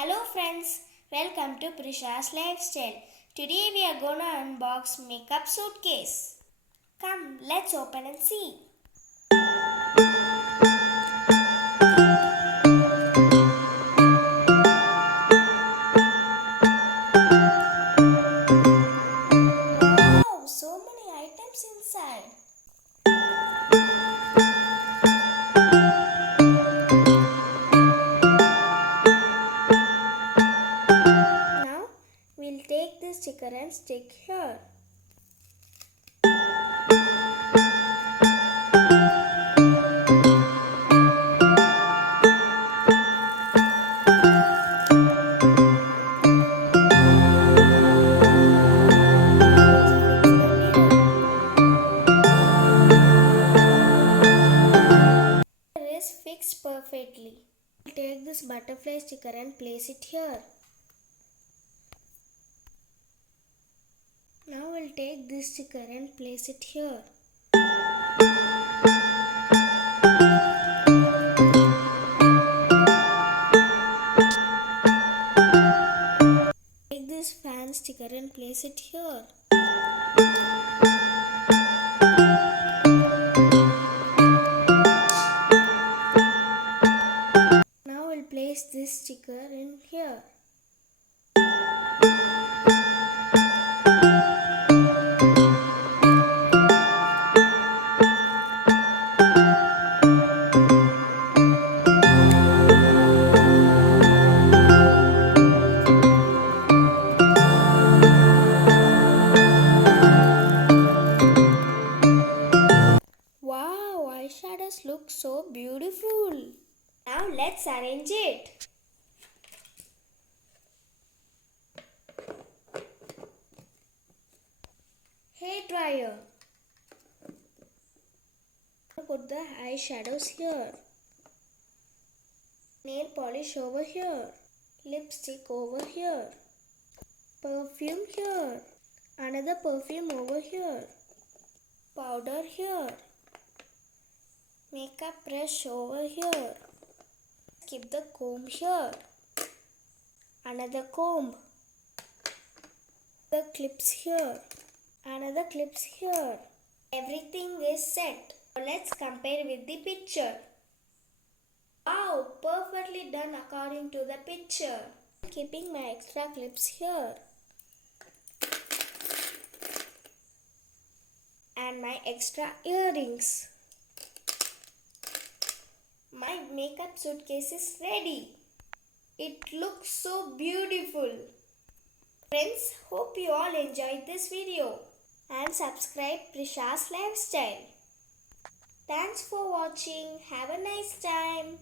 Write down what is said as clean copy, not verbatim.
Hello friends, welcome to Prisha's Lifestyle. Today we are gonna unbox makeup suitcase. Come, let's open and see. Wow, so many items inside. Now we'll take this sticker and stick here. Is fixed perfectly. Take this butterfly sticker and place it here. Now we'll take this sticker and place it here. Take this fan sticker and place it here. Now we'll place this sticker in here. Wow, eyeshadows look so beautiful. Now let's arrange it. Hair dryer. Put the eyeshadows here. Nail polish over here. Lipstick over here. Perfume here. Another perfume over here. Powder here. Makeup brush over here. Keep the comb here. Another comb. The clips here. Another clips here. Everything is set. Now let's compare with the picture. Wow, perfectly done according to the picture. Keeping my extra clips here. And my extra earrings. My makeup suitcase is ready. It looks so beautiful. Friends, hope you all enjoyed this video and subscribe Prisha's Lifestyle. Thanks for watching. Have a nice time.